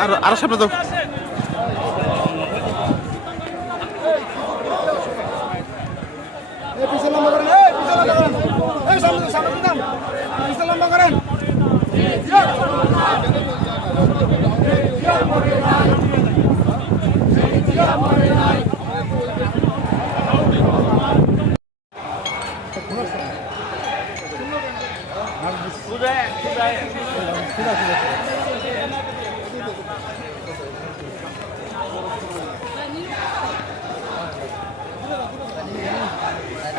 আর আরও সামনে তো